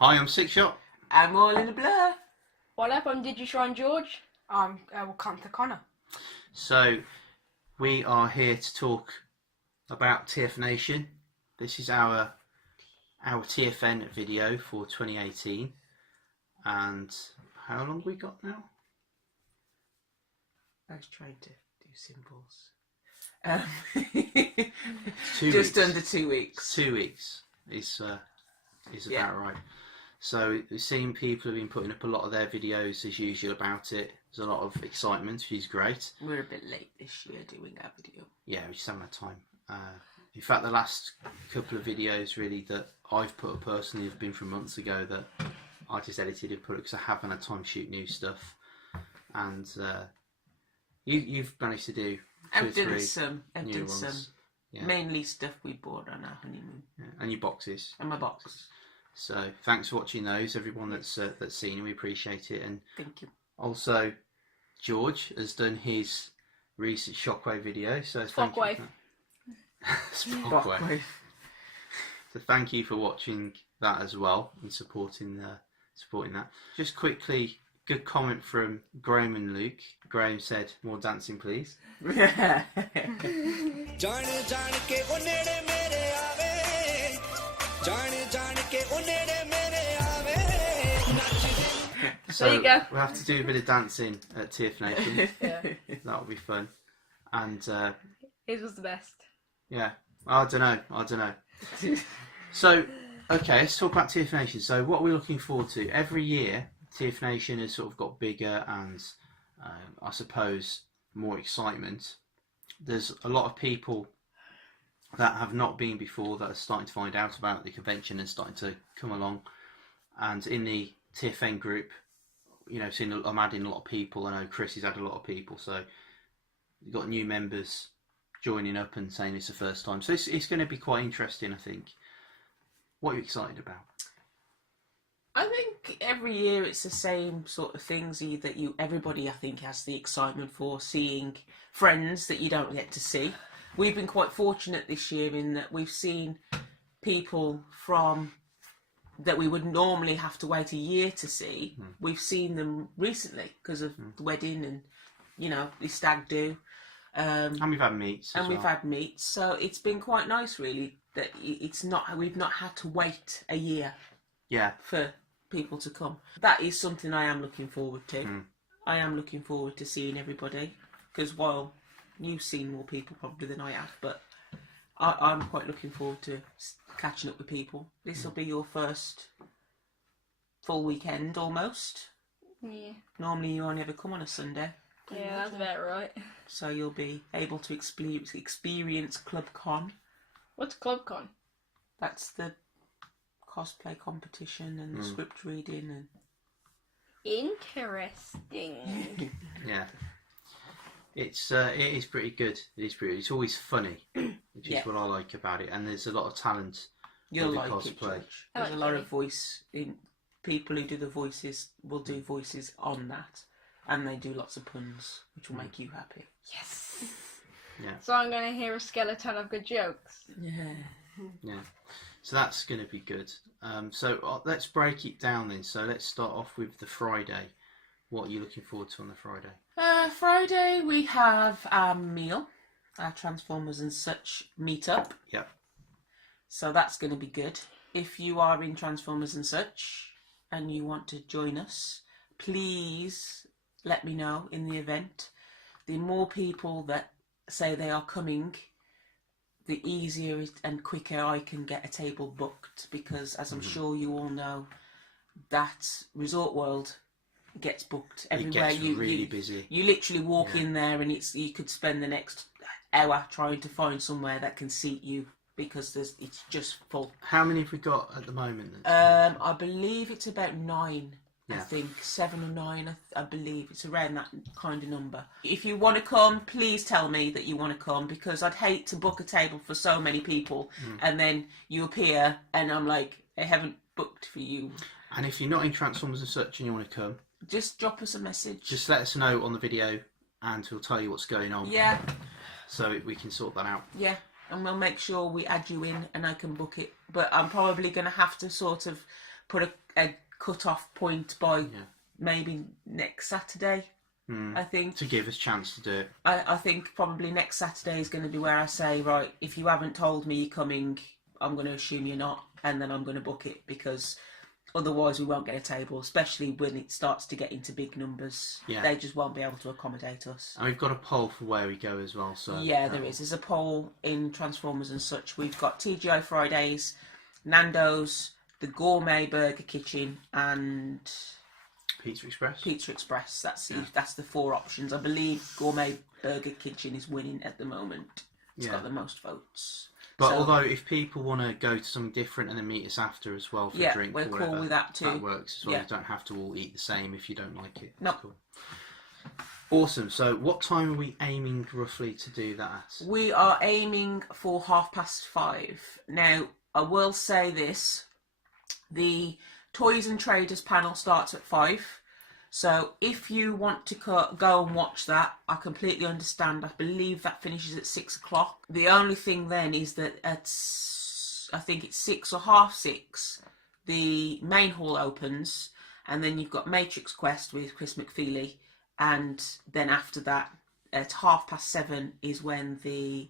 Hi, I'm Six Shot. I'm all in a blur. What up? I'm Digishrine George. I'm Wakanta Connor. So, we are here to talk about TF Nation. This is our TFN video for 2018. And how long we got now? I was trying to do symbols. 2 Just weeks. under 2 weeks. 2 weeks is about right. So we've seen people have been putting up a lot of their videos as usual about it. There's a lot of excitement, which is great. We're a bit late this year doing our video. Yeah, we just haven't had time. In fact, the last couple of videos really that I've put up personally have been from months ago that I just edited and put up because I haven't had time to shoot new stuff. And you've managed to do I've done new some ones. Yeah. mainly stuff we bought on our honeymoon. Yeah. And your boxes. And my box. So thanks for watching those, everyone that's seen them. We appreciate it. And Thank you. also, George has done his recent Shockwave video. So thank you. Shockwave. So thank you for watching that as well and supporting that. Just quickly, good comment from Graham and Luke. Graham said, "More dancing, please." So there you go. we'll have to do a bit of dancing at TF Nation. Yeah. That'll be fun. And His was the best. yeah, I don't know. So, okay, let's talk about TF Nation. So what are we looking forward to? Every year, TF Nation has sort of got bigger and, I suppose, more excitement. There's a lot of people that have not been before that are starting to find out about the convention and starting to come along. And in the TFN group, you know, I'm adding a lot of people. I know Chris has had a lot of people. So you've got new members joining up and saying it's the first time. So it's going to be quite interesting, I think. What are you excited about? I think every year it's the same sort of things that everybody I think has the excitement for seeing friends that you don't get to see. We've been quite fortunate this year in that we've seen people from that we would normally have to wait a year to see. We've seen them recently because of the wedding and, you know, the stag do. And we've had meets as we've well. had meets, so it's been quite nice really that we've not had to wait a year for people to come. That is something I am looking forward to. I am looking forward to seeing everybody because while you've seen more people probably than I have, but I'm quite looking forward to catching up with people. This will be your first full weekend almost. Yeah. Normally you only ever come on a Sunday. Yeah, that's about right. So you'll be able to experience Club Con. What's ClubCon? That's the cosplay competition and the script reading and. Interesting. Yeah. It is pretty good. It's always funny, which is what I like about it. And there's a lot of talent You'll with like the it, cosplay. George. There's a lot of people who do the voices will do voices on that, and they do lots of puns, which will make you happy. Yes. Yeah. So I'm going to hear a skeleton of good jokes. Yeah. So that's going to be good. So let's break it down then. So let's start off with the Friday. What are you looking forward to on the Friday? Friday we have our meal, our Transformers and Such meetup. Yep. So that's going to be good. If you are in Transformers and Such and you want to join us, please let me know in the event. The more people that say they are coming, the easier and quicker I can get a table booked because, as I'm sure you all know, that Resort World gets booked everywhere. It gets really busy. You literally walk in there and you could spend the next hour trying to find somewhere that can seat you because it's just full. How many have we got at the moment then? I believe it's about 9. I think 7 or 9. I believe it's around that kind of number. If you want to come, please tell me that you want to come because I'd hate to book a table for so many people and then you appear and I'm like, I haven't booked for you. And if you're not in Transformers and Such and you want to come, just drop us a message. Just let us know on the video and we'll tell you what's going on. Yeah. So we can sort that out. Yeah. And we'll make sure we add you in and I can book it. But I'm probably going to have to sort of put a cut-off point by maybe next Saturday. I think to give us a chance to do it. I think probably next Saturday is going to be where I say, right, if you haven't told me you're coming, I'm going to assume you're not, and then I'm going to book it, because otherwise we won't get a table, especially when it starts to get into big numbers. Yeah. They just won't be able to accommodate us. And we've got a poll for where we go as well. So yeah, there is. There's a poll in Transformers and such. We've got TGI Fridays, Nando's, the Gourmet Burger Kitchen, and Pizza Express. Pizza Express. That's the 4 options. I believe Gourmet Burger Kitchen is winning at the moment. It's got the most votes. But although if people want to go to something different and then meet us after as well for a drink, we're cool with that too. That works as well. You don't have to all eat the same if you don't like it. No. Cool. Awesome. So what time are we aiming roughly to do that at? We are aiming for 5:30. Now, I will say this. The Toys and Traders panel starts at 5. So if you want to go and watch that, I completely understand. I believe that finishes at 6 o'clock. The only thing then is that I think it's 6 or half 6, the main hall opens, and then you've got Matrix Quest with Chris McFeely, and then after that, at 7:30 is when the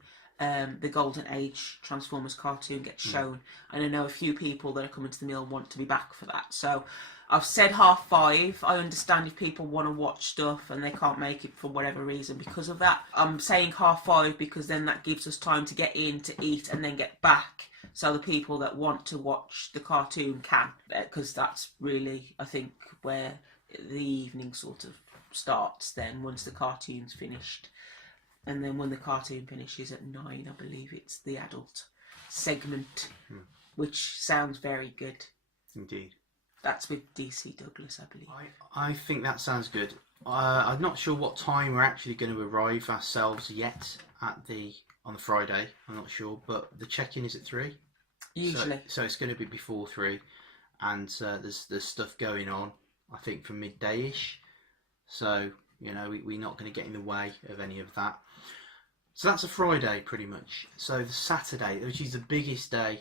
Golden Age Transformers cartoon gets shown. And I know a few people that are coming to the mill want to be back for that. So I've said 5:30. I understand if people want to watch stuff and they can't make it for whatever reason because of that. I'm saying 5:30 because then that gives us time to get in, to eat, and then get back. So the people that want to watch the cartoon can. Because that's really, I think, where the evening sort of starts then, once the cartoon's finished. And then when the cartoon finishes at 9, I believe it's the adult segment, which sounds very good. Indeed. That's with DC Douglas, I believe. I think that sounds good. I'm not sure what time we're actually going to arrive ourselves yet on the Friday. I'm not sure, but the check-in is at 3. Usually. So it's going to be before 3, and there's stuff going on, I think, from midday-ish. So, you know, we're not going to get in the way of any of that. So that's a Friday, pretty much. So the Saturday, which is the biggest day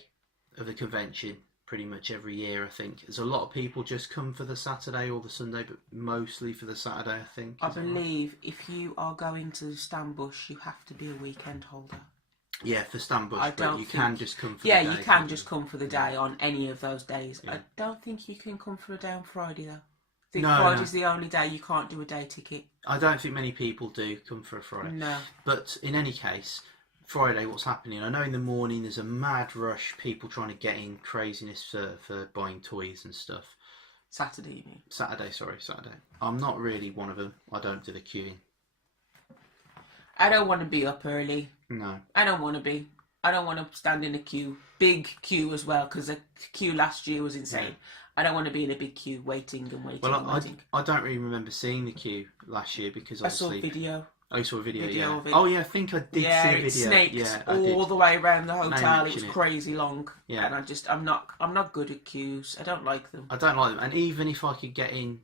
of the convention, pretty much every year, I think. There's a lot of people just come for the Saturday or the Sunday, but mostly for the Saturday, I think. I believe if you are going to Stanbush, you have to be a weekend holder. Yeah, for Stanbush, but you can just come for the day. Yeah, you can just come for the day on any of those days. Yeah. I don't think you can come for a day on Friday, though. I think Friday's the only day you can't do a day ticket. I don't think many people do come for a Friday. No. But in any case, Friday, what's happening? I know in the morning there's a mad rush, people trying to get in, craziness for buying toys and stuff. Saturday, you mean? Saturday. I'm not really one of them. I don't do the queuing. I don't want to be up early. No. I don't want to be. I don't want to stand in a queue. Big queue as well, because the queue last year was insane. Yeah. I don't want to be in a big queue waiting and waiting and waiting. I don't really remember seeing the queue last year because obviously... I saw video. Oh, you saw a video, yeah. Oh, yeah, I think I did see a video. Snakes all the way around the hotel. It was crazy long. Yeah. And I'm not good at queues. I don't like them. I don't like them. And even if I could get in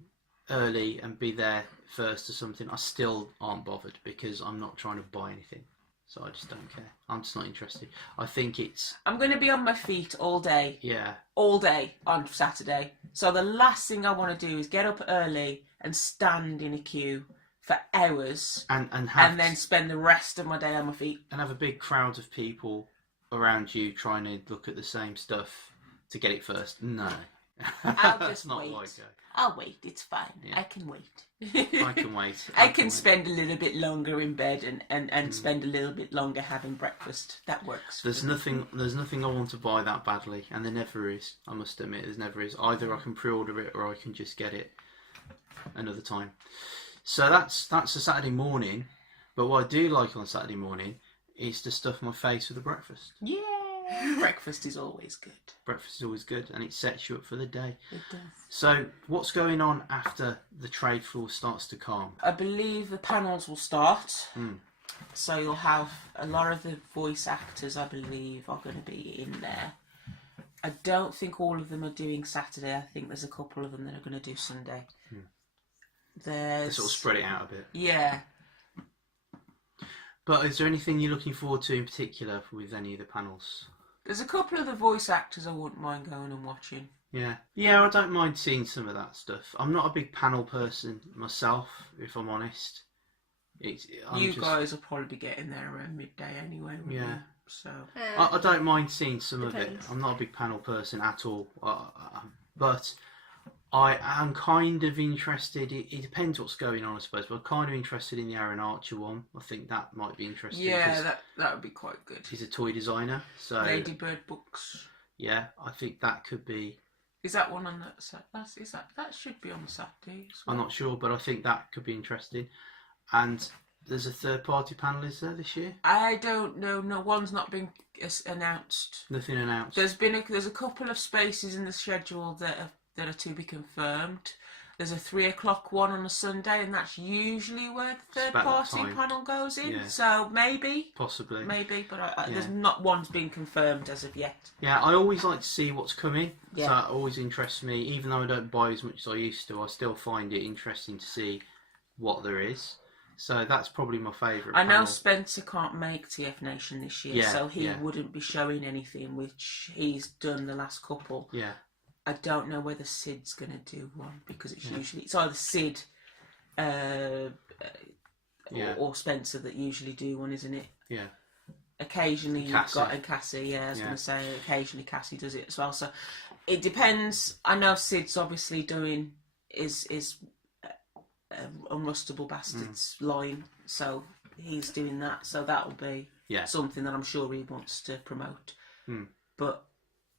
early and be there first or something, I still aren't bothered because I'm not trying to buy anything. So I just don't care. I'm just not interested. I think it's... I'm going to be on my feet all day. Yeah. All day on Saturday. So the last thing I want to do is get up early and stand in a queue for hours and then spend the rest of my day on my feet. And have a big crowd of people around you trying to look at the same stuff to get it first. No. I'll just not wait. Like I'll wait, it's fine. Yeah. I can wait. I can wait. I can spend a little bit longer in bed and spend a little bit longer having breakfast. That works. There's nothing I want to buy that badly, and there never is. I must admit, there never is. Either I can pre-order it or I can just get it another time. So that's a Saturday morning. But what I do like on Saturday morning is to stuff my face with a breakfast. Yeah. Breakfast is always good. Breakfast is always good, and it sets you up for the day. It does. So, what's going on after the trade floor starts to calm? I believe the panels will start. So you'll have a lot of the voice actors, I believe, are going to be in there. I don't think all of them are doing Saturday. I think there's a couple of them that are going to do Sunday. They sort of spread it out a bit. Yeah. But is there anything you're looking forward to in particular with any of the panels? There's a couple of the voice actors I wouldn't mind going and watching. Yeah. I don't mind seeing some of that stuff. I'm not a big panel person myself, if I'm honest. Guys will probably be getting there around midday anyway. Won't you? So I don't mind seeing some of it. Depends. I'm not a big panel person at all, but I am kind of interested. It depends what's going on, I suppose. But I'm kind of interested in the Aaron Archer one. I think that might be interesting. Yeah, that would be quite good. He's a toy designer, so Ladybird books. Yeah, I think that could be. Is that one on that? That should be on Saturday. I'm not sure, but I think that could be interesting. And there's a third-party panel, is there, this year? I don't know. No one's not been announced. Nothing announced. There's a couple of spaces in the schedule that are to be confirmed. There's a 3:00 one on a Sunday, and that's usually where the third-party panel goes in. Yeah. So maybe, possibly, but there's not one's been confirmed as of yet. Yeah, I always like to see what's coming. Yeah. So that always interests me. Even though I don't buy as much as I used to, I still find it interesting to see what there is. So that's probably my favourite. I know Spencer can't make TF Nation this year, so he yeah. wouldn't be showing anything, which he's done the last couple. Yeah. I don't know whether Sid's going to do one, because it's either Sid or Spencer that usually do one, isn't it? Yeah. Occasionally you've got Cassie, I was going to say, occasionally Cassie does it as well. So it depends. I know Sid's obviously doing is Unrustable Bastards line, so he's doing that. So that'll be something that I'm sure he wants to promote. But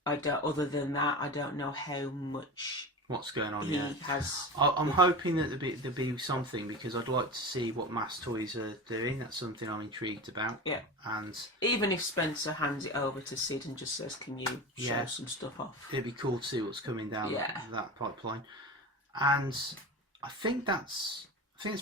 I don't. Other than that, I don't know how much what's going on. He has. I'm hoping that there'll be something, because I'd like to see what Mass Toys are doing. That's something I'm intrigued about. Yeah. And even if Spencer hands it over to Sid and just says, "Can you show some stuff off?" It'd be cool to see what's coming down that pipeline. And I think that's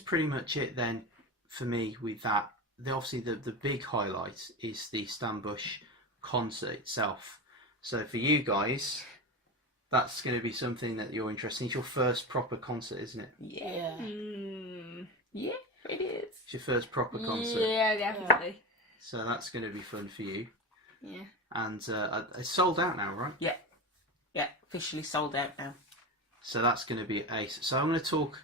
pretty much it then for me with that. Obviously the big highlight is the Stan Bush concert itself. So for you guys, that's going to be something that you're interested in. It's your first proper concert, isn't it? Yeah. Yeah, it is. It's your first proper concert. Yeah, definitely. So that's going to be fun for you. Yeah. And it's sold out now, right? Yeah. Yeah, officially sold out now. So that's going to be ace. So I'm going to talk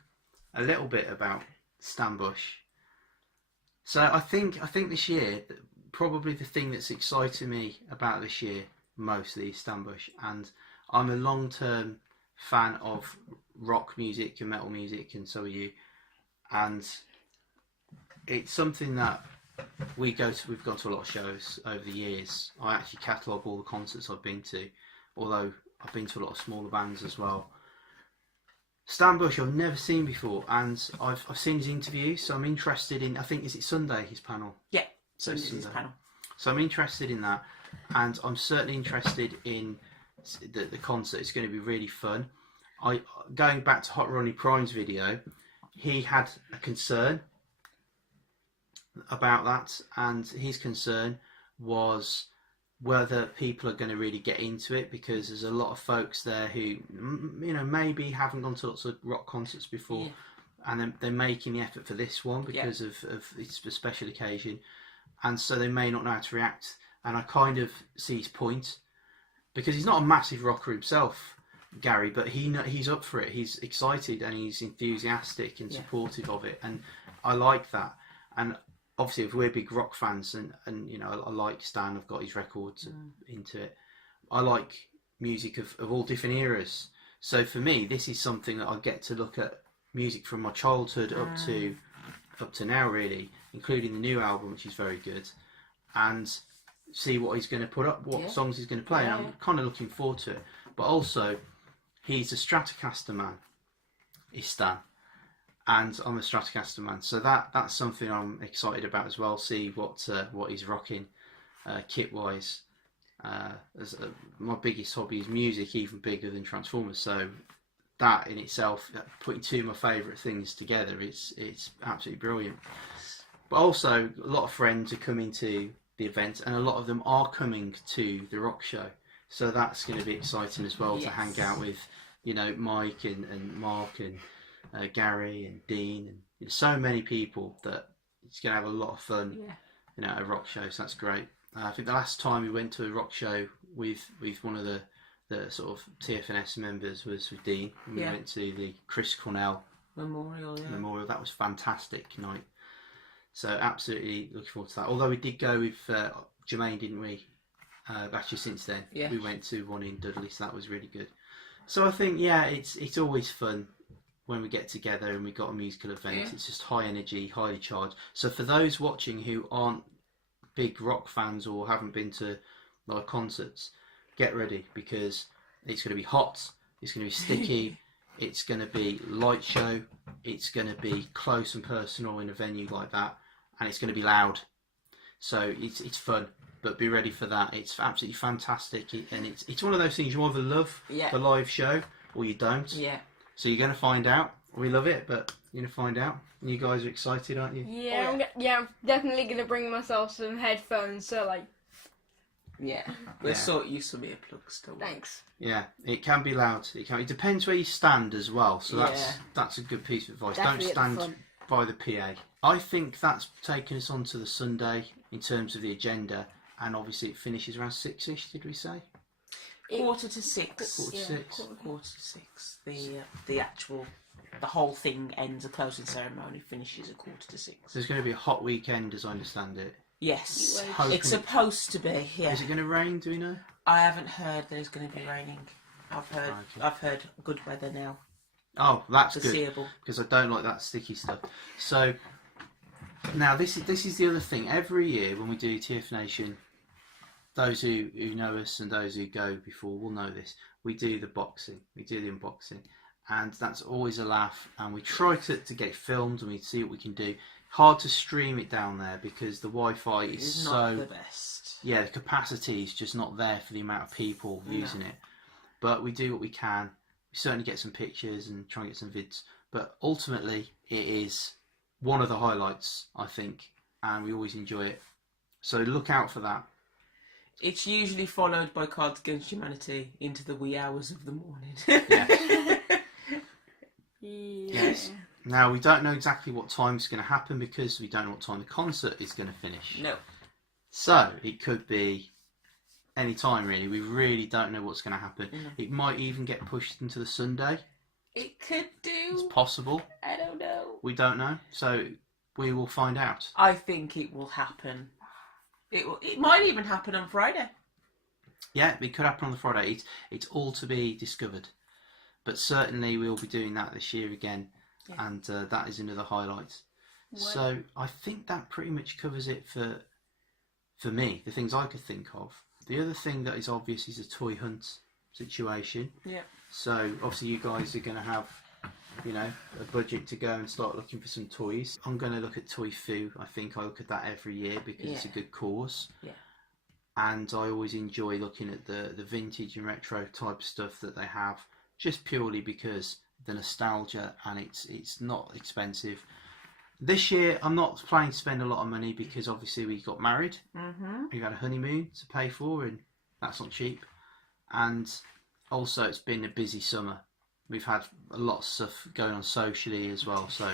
a little bit about Stan Bush. So I think this year, probably the thing that's exciting me about this year mostly is Stan Bush. And I'm a long-term fan of rock music and metal music, and so are you. And it's something that we've gone to a lot of shows over the years. I actually catalogue all the concerts I've been to, although I've been to a lot of smaller bands as well. Stan Bush I've never seen before, and I've seen his interviews, so I'm interested in, I think, is it Sunday, his panel? Yeah, Sunday's his panel. So I'm interested in that, and I'm certainly interested in the concert. It's going to be really fun. Going back to Hot Ronnie Prime's video, he had a concern about that, and his concern was whether people are going to really get into it, because there's a lot of folks there who, maybe haven't gone to lots of rock concerts before, and they're making the effort for this one because of it's a special occasion, and so they may not know how to react. And I kind of see his point, because he's not a massive rocker himself, Gary, but he's up for it. He's excited and he's enthusiastic and supportive of it, and I like that. And obviously, if we're big rock fans, and I like Stan, I've got his records into it. I like music of all different eras. So for me, this is something that I get to look at music from my childhood up to now, really, including the new album, which is very good, and see what he's going to put up, what songs he's going to play. And I'm kind of looking forward to it. But also, he's a Stratocaster man. He's Stan. And I'm a Stratocaster man, so that's something I'm excited about as well. See what he's rocking, kit wise. My biggest hobby is music, even bigger than Transformers. So that in itself, putting two of my favourite things together, it's absolutely brilliant. But also, a lot of friends are coming to the event, and a lot of them are coming to the rock show. So that's going to be exciting as well, to hang out with, Mike and Mark and Gary and Dean, and so many people that it's going to have a lot of fun, at a rock show. So that's great. I think the last time we went to a rock show with one of the the sort of TFNS members was with Dean. And we Yeah. went to the Chris Cornell Memorial. Yeah. Memorial. That was fantastic night. So absolutely looking forward to that. Although we did go with Jermaine, didn't we? Actually, since then Yeah. we went to one in Dudley, so that was really good. So I think it's always fun when we get together and we got a musical event. Yeah. It's just high energy, highly charged. So for those watching who aren't big rock fans or haven't been to live concerts, get ready because it's going to be hot, it's going to be sticky, it's going to be light show, it's going to be close and personal in a venue like that, and it's going to be loud. So it's fun, but be ready for that. It's absolutely fantastic, and it's one of those things you either love the live show or you don't. Yeah. So you're going to find out. We love it, but you're going to find out. And you guys are excited, aren't you? Yeah, I'm definitely gonna bring myself some headphones. So like, Yeah. We'll sort you some earplugs. Don't worry. thanks. Yeah, it can be loud. It depends where you stand as well. So that's a good piece of advice. Definitely Don't at the stand by the PA. I think that's taken us on to the Sunday in terms of the agenda, and obviously it finishes around 6ish. Did we say? 5:45. Quarter to six. 5:45. The whole thing ends. A closing ceremony finishes at 5:45. There's going to be a hot weekend, as I understand it. Yes, Hoping- it's supposed to be. Yeah. Is it going to rain? Do we know? I haven't heard there's going to be raining. I've heard good weather now. Oh, that's good, Foreseeable. because I don't like that sticky stuff. So now this is the other thing. Every year when we do TF Nation, those who know us and those who go before will know this. We do the boxing. We do the unboxing, and that's always a laugh. And we try to get it filmed, and we see what we can do. Hard to stream it down there because the Wi-Fi is It's so not the best. yeah, the capacity is just not there for the amount of people using it. But we do what we can. We certainly get some pictures and try and get some vids. But ultimately, it is one of the highlights, I think, and we always enjoy it. So look out for that. It's usually followed by Cards Against Humanity into the wee hours of the morning. Yes. Now, we don't know exactly what time it's going to happen because we don't know what time the concert is going to finish. No. So it could be any time, really. We really don't know what's going to happen. It might even get pushed into the Sunday. It could do. It's possible. I don't know. We don't know. So we will find out. I think it will happen. It might even happen on Friday. Yeah, it could happen on the Friday. It's all to be discovered. But certainly we'll be doing that this year again. Yeah. And that is another highlight. What? So I think that pretty much covers it for me, the things I could think of. The other thing that is obvious is a toy hunt situation. Yeah. So obviously you guys are going to have, a budget to go and start looking for some toys. I'm going to look at Toy Foo. I think I look at that every year because it's a good cause. Yeah. And I always enjoy looking at the vintage and retro type stuff that they have, just purely because the nostalgia, and it's not expensive. This year I'm not planning to spend a lot of money because obviously we got married. We've had a honeymoon to pay for, and that's not cheap. And also it's been a busy summer. We've had a lot of stuff going on socially as well, so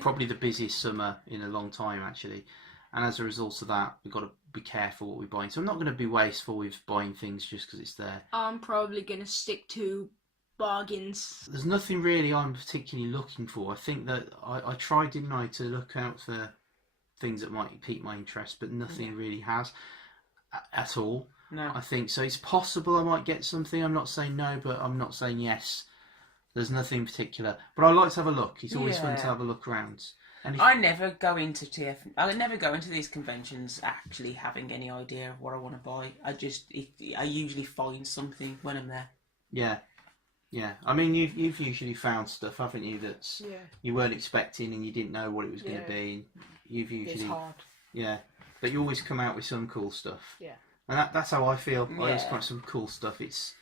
probably the busiest summer in a long time actually. And as a result of that, we've got to be careful what we're buying. So I'm not going to be wasteful with buying things just because it's there. I'm probably going to stick to bargains. There's nothing really I'm particularly looking for. I think that I tried, didn't I, to look out for things that might pique my interest, but nothing really has at all. No. I think so. It's possible I might get something. I'm not saying no, but I'm not saying yes. There's nothing in particular. But I like to have a look. It's always fun to have a look around. And I never go into I never go into these conventions actually having any idea of what I want to buy. I usually find something when I'm there. Yeah. Yeah, I mean, you've usually found stuff, haven't you, that you weren't expecting and you didn't know what it was going to be. You've usually, it's hard. Yeah, but you always come out with some cool stuff. Yeah, and that's how I feel. I always come out with some cool stuff. It's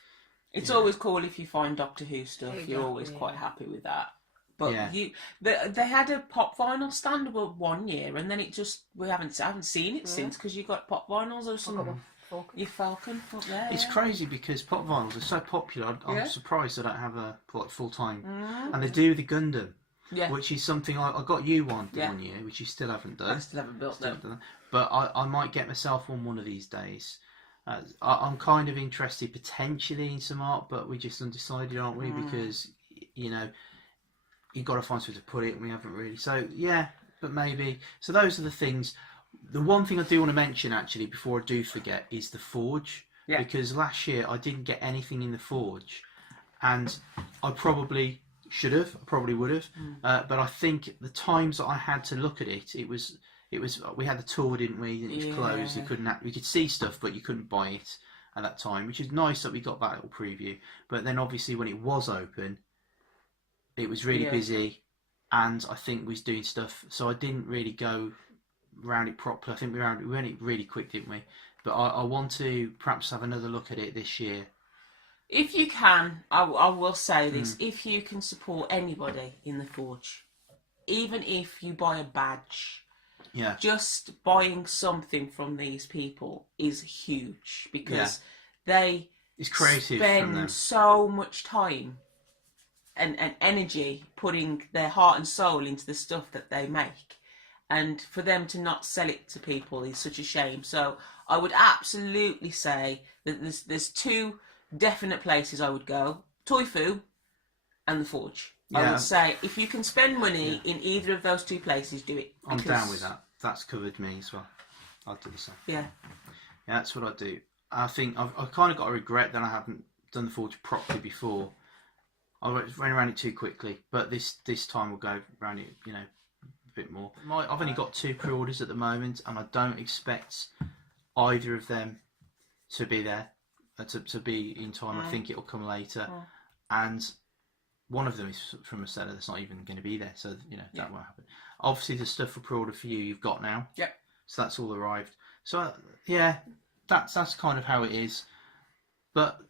always cool if you find Doctor Who stuff. Exactly, you're always quite happy with that. But they had a pop vinyl stand one year, and then I haven't seen it since because you got pop vinyls or something. Your Falcon up there. It's crazy because pop vinyls are so popular. I'm surprised I don't have a full time. And they do the Gundam, which is something I got you one year, which you still haven't done. I still haven't built them. But I might get myself on one of these days. I'm kind of interested potentially in some art, but we're just undecided, aren't we? Because, you know, you've got to find somewhere to put it, and we haven't really. So, yeah, but maybe. So those are the things. The one thing I do want to mention, actually, before I do forget, is the Forge. Yeah. Because last year I didn't get anything in the Forge. And I probably should have, I probably would have. But I think the times that I had to look at it, it was we had the tour, didn't we? It was closed. We could see stuff, but you couldn't buy it at that time, which is nice that we got that little preview. But then obviously when it was open, it was really busy, and I think we was doing stuff, so I didn't really go round it properly. I think we went it really quick, didn't we? But I want to perhaps have another look at it this year. If you can, I will say this, if you can support anybody in the Forge, even if you buy a badge, just buying something from these people is huge, because it's creative spend so much time and energy putting their heart and soul into the stuff that they make, and for them to not sell it to people is such a shame. So I would absolutely say that there's two definite places I would go: Toy Foo and the Forge. I would say if you can spend money in either of those two places, do it. I'm down with that. That's covered me as well. I'll do the same. Yeah, that's what I do. I think I've kind of got a regret that I haven't done the Forge properly before. I went around it too quickly, but this time we'll go around it, you know, a bit more. I've only got 2 pre-orders at the moment, and I don't expect either of them to be there, to be in time. I think it'll come later, and one of them is from a seller that's not even going to be there, so you know that won't happen. Obviously, the stuff for pre-order for you've got now. Yep. So that's all arrived. So yeah, that's kind of how it is, but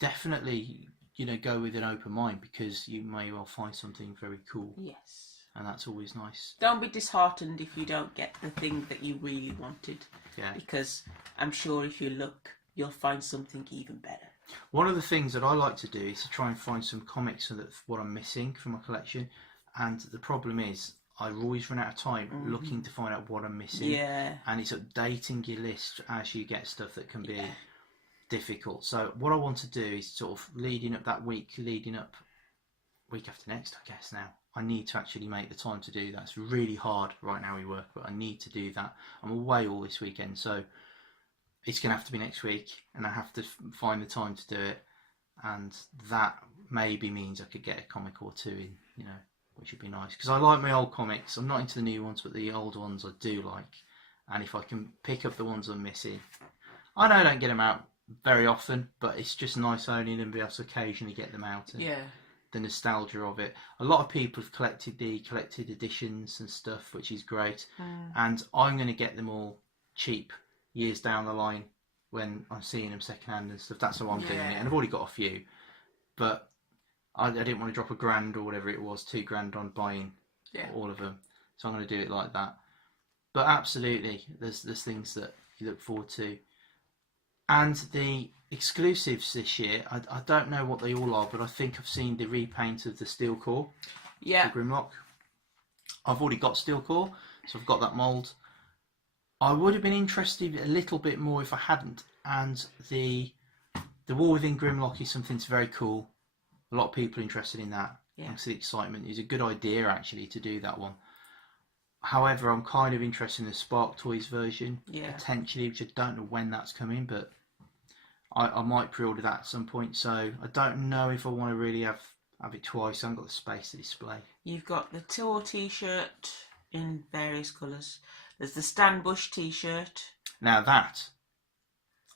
definitely, you know, go with an open mind, because you may well find something very cool. Yes. And that's always nice. Don't be disheartened if you don't get the thing that you really wanted. Yeah. Because I'm sure if you look, you'll find something even better. One of the things that I like to do is to try and find some comics that what I'm missing from my collection. And the problem is, I always run out of time looking to find out what I'm missing. Yeah. And it's updating your list as you get stuff that can be difficult. So what I want to do is sort of leading up week after next, I guess now. I need to actually make the time to do that. It's really hard right now we work, but I need to do that. I'm away all this weekend, so it's going to have to be next week, and I have to find the time to do it. And that maybe means I could get a comic or two in, you know, which would be nice. Because I like my old comics. I'm not into the new ones, but the old ones I do like. And if I can pick up the ones I'm missing, I know I don't get them out very often, but it's just nice owning them, be able to occasionally get them out. And the nostalgia of it. A lot of people have collected the collected editions and stuff, which is great. And I'm going to get them all cheap years down the line when I'm seeing them secondhand and stuff. That's how I'm doing it. And I've already got a few, but I didn't want to drop $1,000 or whatever it was, $2,000 on buying all of them. So I'm going to do it like that. But absolutely, there's things that you look forward to. And the exclusives this year, I don't know what they all are, but I think I've seen the repaint of the Steel Core. Yeah. The Grimlock. I've already got Steel Core, so I've got that mould. I would have been interested a little bit more if I hadn't. And the War Within Grimlock is something that's very cool. A lot of people are interested in that. Yeah. I see the excitement. It's a good idea, actually, to do that one. However, I'm kind of interested in the Spark Toys version, potentially, which I don't know when that's coming, but I might pre-order that at some point. So I don't know if I want to really have it twice. I haven't got the space to display. You've got the tour t-shirt in various colours. There's the Stan Bush t-shirt. Now that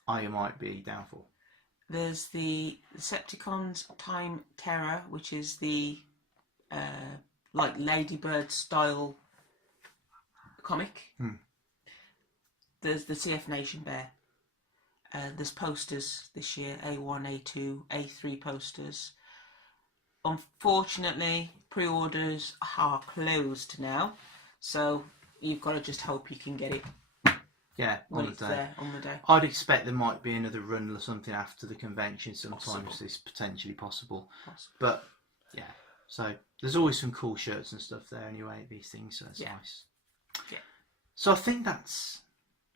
I might be down for. There's the Decepticons Time Terror, which is the like Ladybird style comic. There's the CF Nation Bear. There's posters this year, A1, A2, A3 posters. Unfortunately, pre-orders are closed now, so you've got to just hope you can get it. Yeah, on the day. I'd expect there might be another run or something after the convention. Sometimes it's potentially possible. But yeah, so there's always some cool shirts and stuff there anyway. These things, so that's nice. Yeah. So I think that's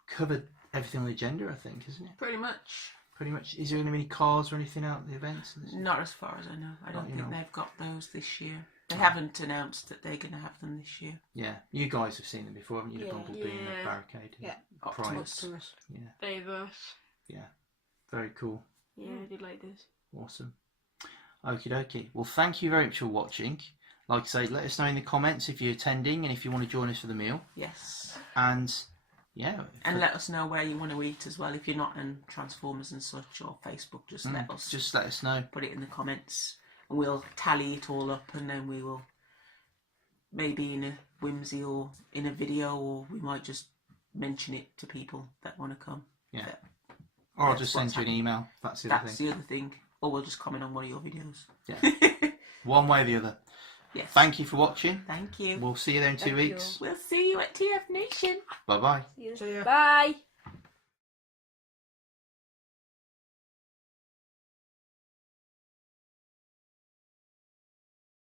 covered everything on the agenda, I think, isn't it? Pretty much. Pretty much. Is there going to be any cars or anything out at the events? Not as far as I know. I don't think they've got those this year. They haven't announced that they're going to have them this year. Yeah, you guys have seen them before, haven't you? The Yeah. Bumblebee and the Barricade. Yeah. Optimus. Yeah. Favours. Yeah. Very cool. Yeah, I did like this. Awesome. Okie dokie. Well, thank you very much for watching. Like I say, let us know in the comments if you're attending and if you want to join us for the meal. Yes. And yeah. And let us know where you want to eat as well. If you're not on Transformers and such or Facebook, just let us. Just let us know. Put it in the comments, and we'll tally it all up, and then we will maybe in a whimsy or in a video, or we might just mention it to people that want to come. Yeah. Or I'll just send you an email. That's the other thing. The other thing. Or we'll just comment on one of your videos. Yeah. One way or the other. Yes. Thank you for watching. Thank you. We'll see you there in 2 weeks. We'll see you at TF Nation. Bye bye. See you. See ya. Bye.